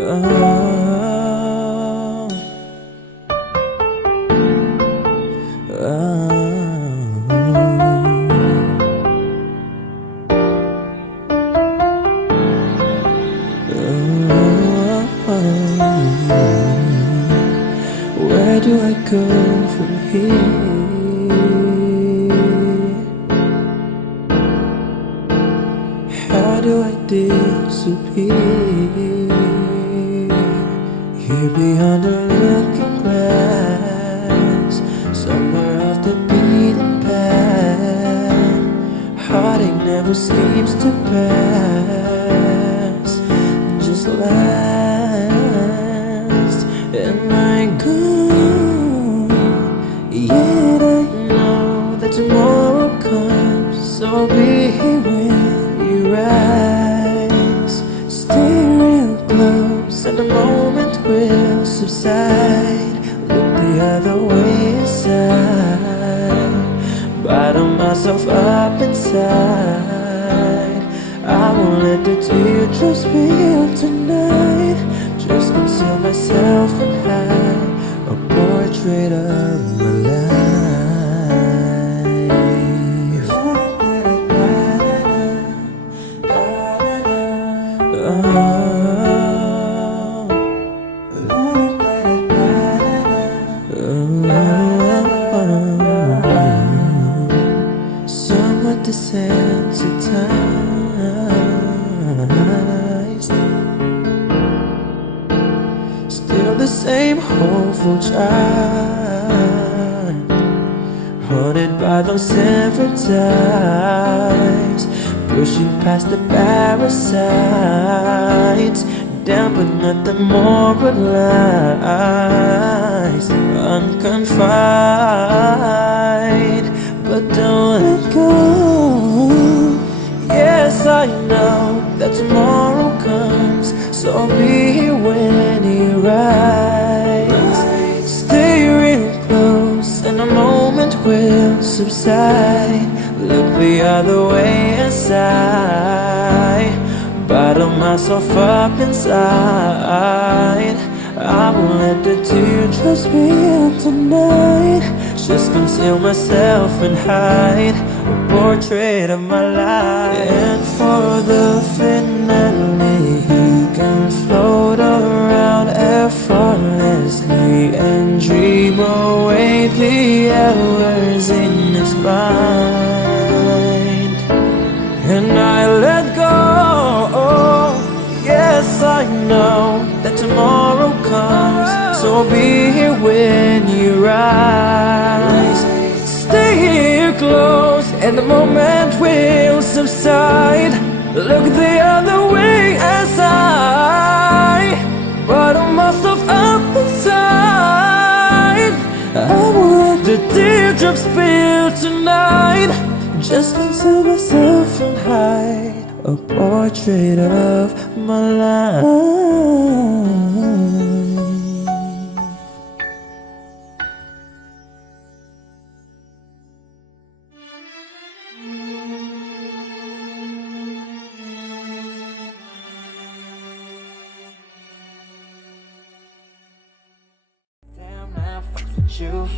Oh, where do I go from here? How do I disappear? Here beyond the looking glass, somewhere off the beaten path, heartache never seems to pass, just last. And I go, yet I know that tomorrow comes, so be here when you rise. Stay real close and the moment will subside. Look the other way aside, bottle myself up inside. I won't let the teardrops spill tonight. Just conceal myself and hide a portrait of my life. Somewhat desensitized, still the same hopeful child, haunted by those severed ties, pushing past the parasites, down but not demoralized, unconfined, but don't let go. Yes, I know that tomorrow comes, so be here when you rise. Stay real close and the moment will subside. Look the other way aside, bottle myself up inside. I won't let the teardrops spill tonight. Just conceal myself and hide a portrait of my life. And for the finale, he can float around effortlessly and dream away the hours in his mind. And I let go. Yes, I know that tomorrow comes, so be here when you rise. Stay here close and the moment will subside. Look the other way as I bottle myself up inside. I want the teardrops spill tonight. Just conceal myself and hide a portrait of my life. Damn, I fucked with you.